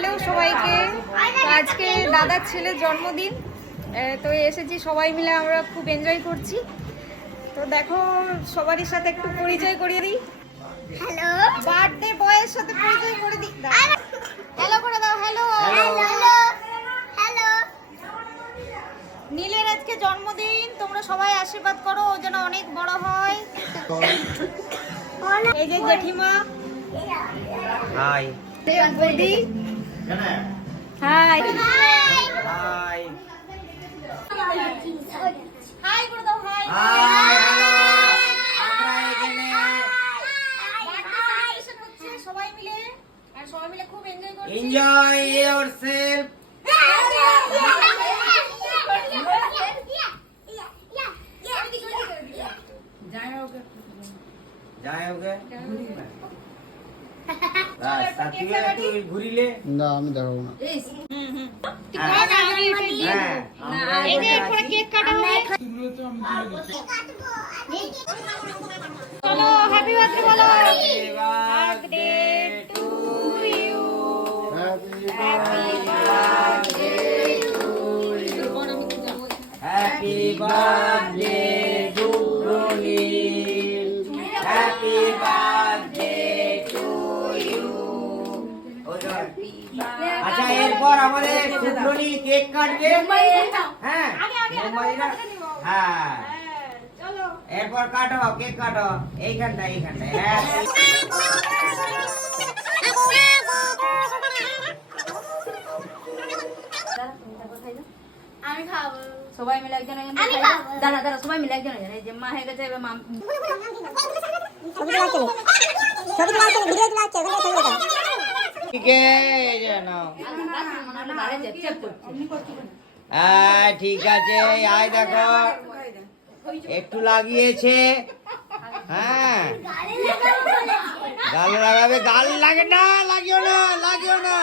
Hello সবাইকে। আজকে দাদার ছেলের জন্মদিন, তো এসেছি সবাই মিলে, আমরা খুব এনজয় করছি। তো দেখো সবারই সাথে একটু পরিচয় করিয়ে দিই। হ্যালো, বার্থডে বয়ের সাথে পরিচয় করে দিই। হ্যালো করে দাও। হ্যালো। Hello, hello. নীলের আজকে জন্মদিন, তোমরা সবাই আশীর্বাদ করো ও যেন অনেক বড় হয়। এই যে জেঠিমা, হাই বৌদি, হাই হাই হাই করে দাও। হাই হাই আমরা এখানে হচ্ছে সবাই মিলে, আর সবাই মিলে খুব এনজয় করছি। Enjoy yourself. যাই ওকে ঘুরিলে না আমি দেখাবো না। এই যে এরপরে কেক কাটা হবে। চলো হ্যাপি বার্থডে বলো। Birthday to you, happy birthday Shubhranil, happy birthday to you. আচ্ছা এরপর আমাদের শুভ্রনীল কেক কাটবে। হ্যাঁ মুম্বাইরা, হ্যাঁ এরপর কাটো কেক কাটো এইখানটায়। হ্যাঁ আমি খাবো। সবাই মিলে একজন আমি খাই। খাবো। দাঁড়া দাঁড়া, সবাই মিলে একজন এই যে মা হয়ে গেছে, এবার মা ঠিক আছে নাও। মনে হলো বারে চেপ করছে। ঠিক আছে আয় দেখো একটু লাগিয়েছে। হ্যাঁ গাল লাগাবে, গাল লাগে না, লাগিও না।